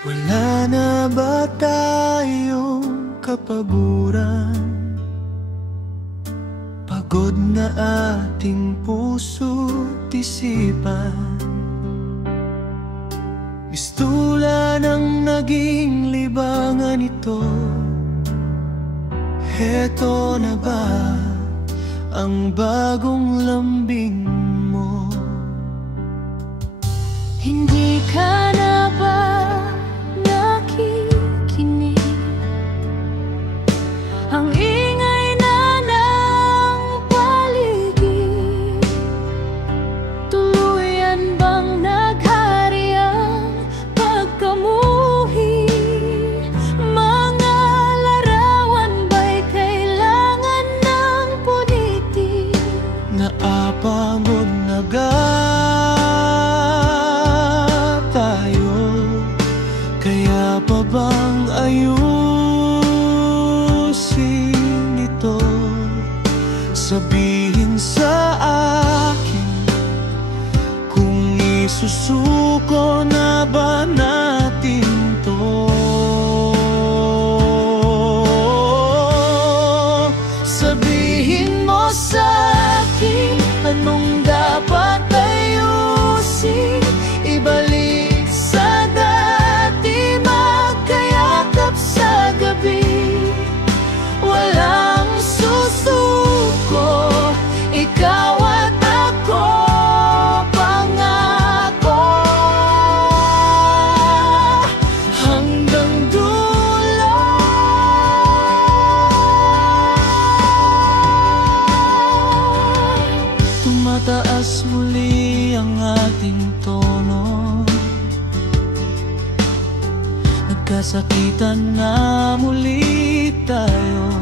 Wala na ba tayong kapaguran? Pagod na ating puso't isipan. Mistula ng naging libangan ito. Heto na ba ang bagong lambing mo? Hindi ka na ba nakikinig? Ang ingay na ng paligid, tuluyan bang naghari ang pagkamuhi? Mga larawan ba'y kailangan ng punitin? Naapagod na ga tayo, kaya pa bang ayusin ito? Sabihin sa akin kung isusuko na ba natin to? Sabihin mo sa akin anong dapat ayusin, ibalik sa dati, magkayakap sa gabi. Walang susuko, ikaw at ako, pangako hanggang dulo. Tumataas muli ang ating tono, nagkasakitan na muli tayo.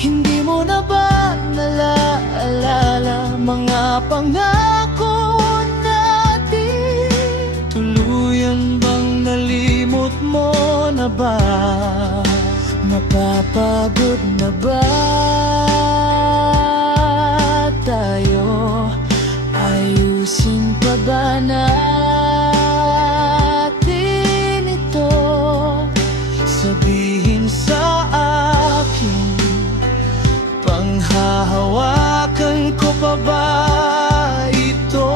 Hindi mo na ba naalala mga pangako natin? Tuluyan bang nalimot mo na ba? Mapapagod na ba tayo? Ayusin pa ba natin ito? Sabihin sa akin, panghahawakan ko pa ba ito?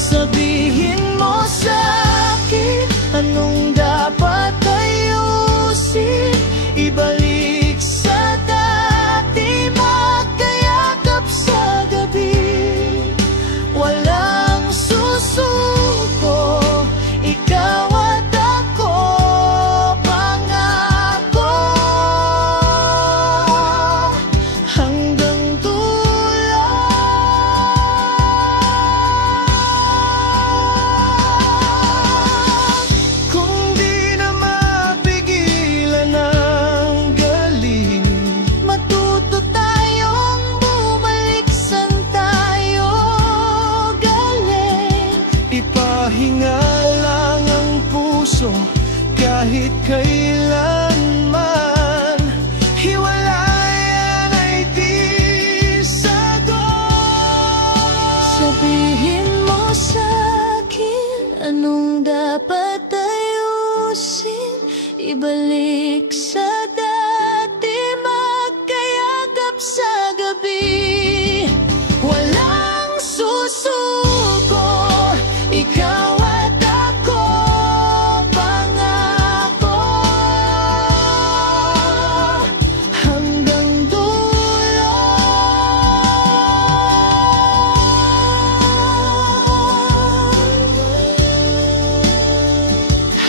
Sabihin mo sa akin anong dapat ayusin, ibalik sa dati, magkayakap sa gabi. Walang susuko, ikaw at ako, pangako hanggang dulo. Kung di na mapigilan ang galing, matuto tayong bumalik san tayo galing. Ipahinga lang ang puso kahit kailanman, hiwalayan ay di sagot. Sabihin mo sa akin anong dapat ayusin, ibalik sa dati, magkayakap sa gabi. Walang susuko, ikaw at ako, pangako hanggang dulo.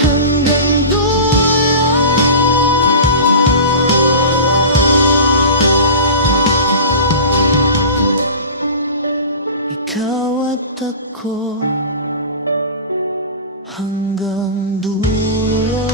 Hanggang dulo. Ikaw at ako hanggang dulo.